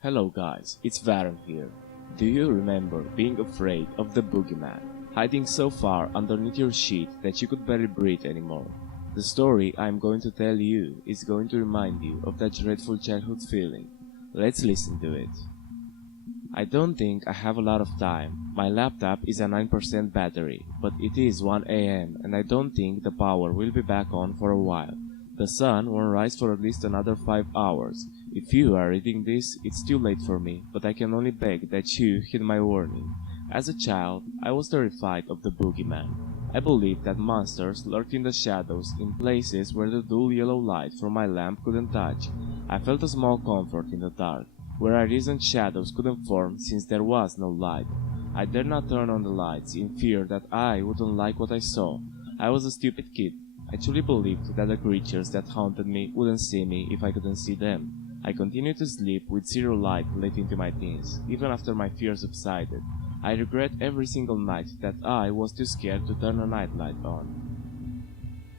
Hello guys, it's Varun here. Do you remember being afraid of the boogeyman, hiding so far underneath your sheet that you could barely breathe anymore? The story I'm going to tell you is going to remind you of that dreadful childhood feeling. Let's listen to it. I don't think I have a lot of time. My laptop is at 9% battery, but it is 1 AM and I don't think the power will be back on for a while. The sun won't rise for at least another 5 hours. If you are reading this, it's too late for me, but I can only beg that you heed my warning. As a child, I was terrified of the boogeyman. I believed that monsters lurked in the shadows in places where the dull yellow light from my lamp couldn't touch. I felt a small comfort in the dark, where I reasoned shadows couldn't form since there was no light. I dared not turn on the lights in fear that I wouldn't like what I saw. I was a stupid kid. I truly believed that the creatures that haunted me wouldn't see me if I couldn't see them. I continued to sleep with zero light late into my teens, even after my fear subsided. I regret every single night that I was too scared to turn a nightlight on.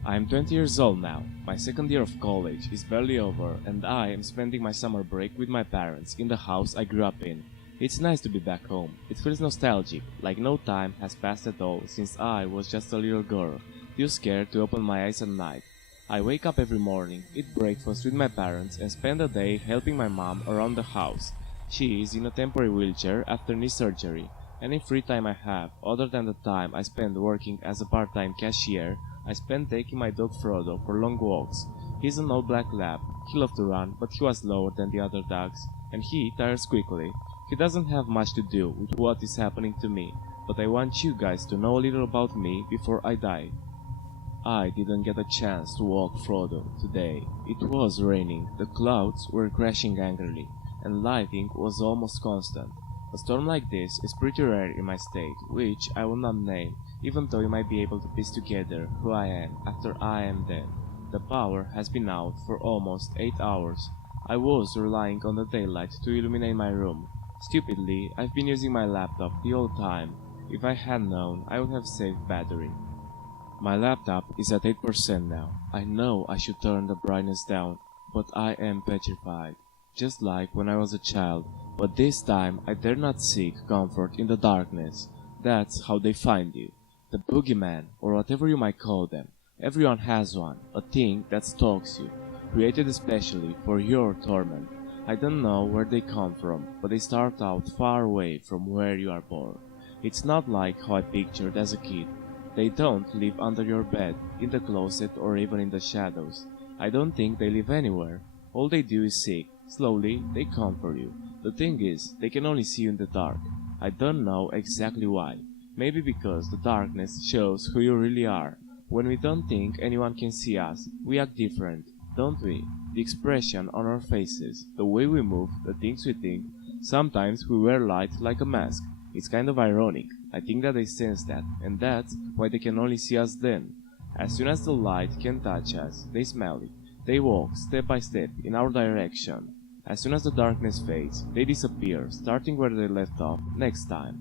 I am 20 years old now. My second year of college is barely over and I am spending my summer break with my parents in the house I grew up in. It's nice to be back home. It feels nostalgic, like no time has passed at all since I was just a little girl, too scared to open my eyes at night. I wake up every morning, eat breakfast with my parents and spend the day helping my mom around the house. She is in a temporary wheelchair after knee surgery. Any free time I have, other than the time I spend working as a part-time cashier, I spend taking my dog Frodo for long walks. He's an old black lab. He loved to run, but he was slower than the other dogs, and he tires quickly. He doesn't have much to do with what is happening to me, but I want you guys to know a little about me before I die. I didn't get a chance to walk Frodo today. It was raining, the clouds were crashing angrily, and lightning was almost constant. A storm like this is pretty rare in my state, which I will not name, even though you might be able to piece together who I am after I am dead. The power has been out for almost 8 hours. I was relying on the daylight to illuminate my room. Stupidly, I've been using my laptop the whole time. If I had known, I would have saved battery. My laptop is at 8% now. I know I should turn the brightness down, but I am petrified, just like when I was a child. But this time I dare not seek comfort in the darkness. That's how they find you. The boogeyman, or whatever you might call them. Everyone has one, a thing that stalks you, created especially for your torment. I don't know where they come from, but they start out far away from where you are born. It's not like how I pictured as a kid. They don't live under your bed, in the closet, or even in the shadows. I don't think they live anywhere. All they do is seek. Slowly, they come for you. The thing is, they can only see you in the dark. I don't know exactly why. Maybe because the darkness shows who you really are. When we don't think anyone can see us, we act different, don't we? The expression on our faces, the way we move, the things we think. Sometimes we wear light like a mask. It's kind of ironic. I think that they sense that, and that's why they can only see us then. As soon as the light can touch us, they smell it. They walk step by step in our direction. As soon as the darkness fades, they disappear, starting where they left off next time.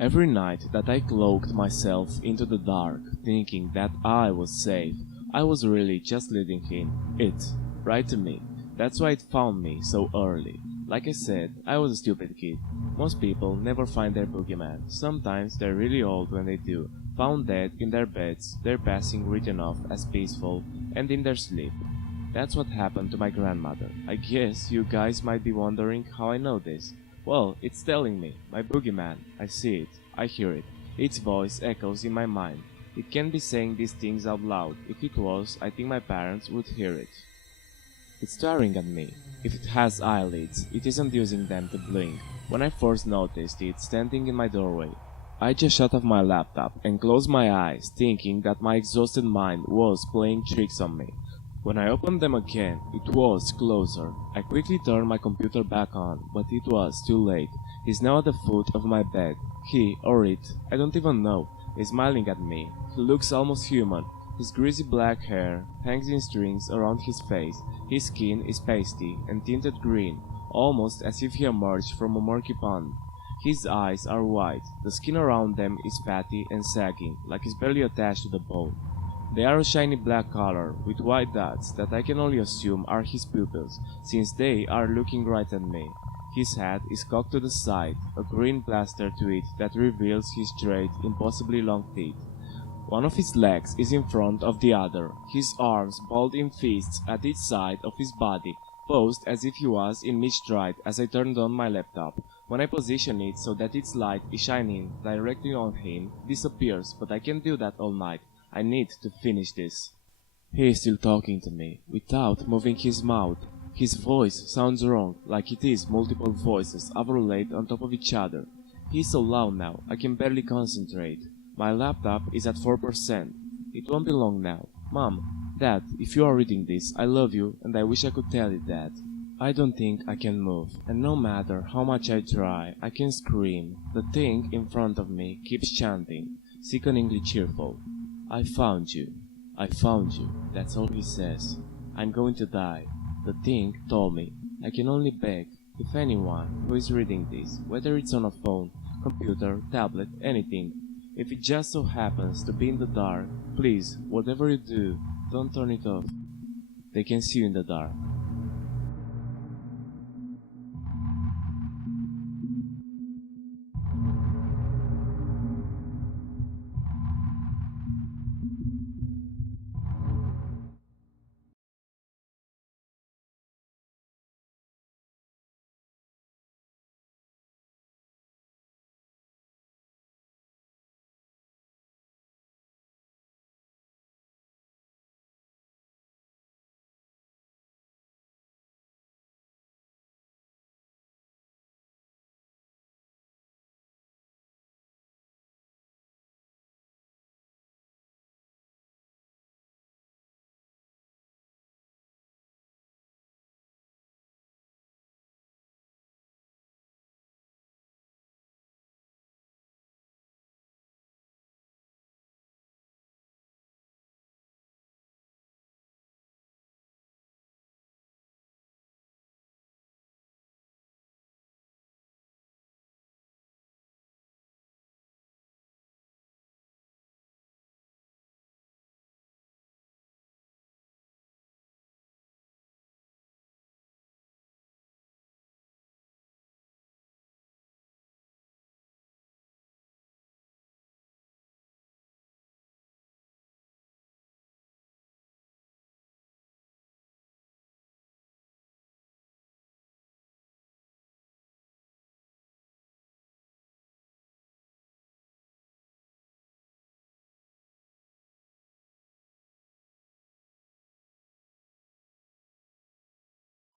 Every night that I cloaked myself into the dark, thinking that I was safe, I was really just letting it right to me. That's why it found me so early. Like I said, I was a stupid kid. Most people never find their boogeyman. Sometimes they're really old when they do, found dead in their beds, their passing written off as peaceful, and in their sleep. That's what happened to my grandmother. I guess you guys might be wondering how I know this. Well, it's telling me, my boogeyman. I see it, I hear it. Its voice echoes in my mind. It can't be saying these things out loud. If it was, I think my parents would hear it. It's staring at me. If it has eyelids, it isn't using them to blink. When I first noticed it standing in my doorway, I just shut off my laptop and closed my eyes, thinking that my exhausted mind was playing tricks on me. When I opened them again, it was closer. I quickly turned my computer back on, but it was too late. He's now at the foot of my bed. He, or it, I don't even know, is smiling at me. He looks almost human. His greasy black hair hangs in strings around his face. His skin is pasty and tinted green, almost as if he emerged from a murky pond. His eyes are white. The skin around them is fatty and sagging, like it's barely attached to the bone. They are a shiny black color with white dots that I can only assume are his pupils, since they are looking right at me. His head is cocked to the side, a green plaster to it that reveals his straight, impossibly long teeth. One of his legs is in front of the other, his arms balled in fists at each side of his body, posed as if he was in mid-stride as I turned on my laptop. When I position it so that its light is shining directly on him, it disappears, but I can't do that all night. I need to finish this. He is still talking to me, without moving his mouth. His voice sounds wrong, like it is multiple voices overlaid on top of each other. He is so loud now, I can barely concentrate. My laptop is at 4%. It won't be long now. Mom, Dad, if you are reading this, I love you and I wish I could tell you that. I don't think I can move, and no matter how much I try, I can scream. The thing in front of me keeps chanting, sickeningly cheerful. I found you. I found you. That's all he says. I'm going to die. The thing told me. I can only beg. If anyone who is reading this, whether it's on a phone, computer, tablet, anything, if it just so happens to be in the dark, please, whatever you do, don't turn it off. They can see you in the dark.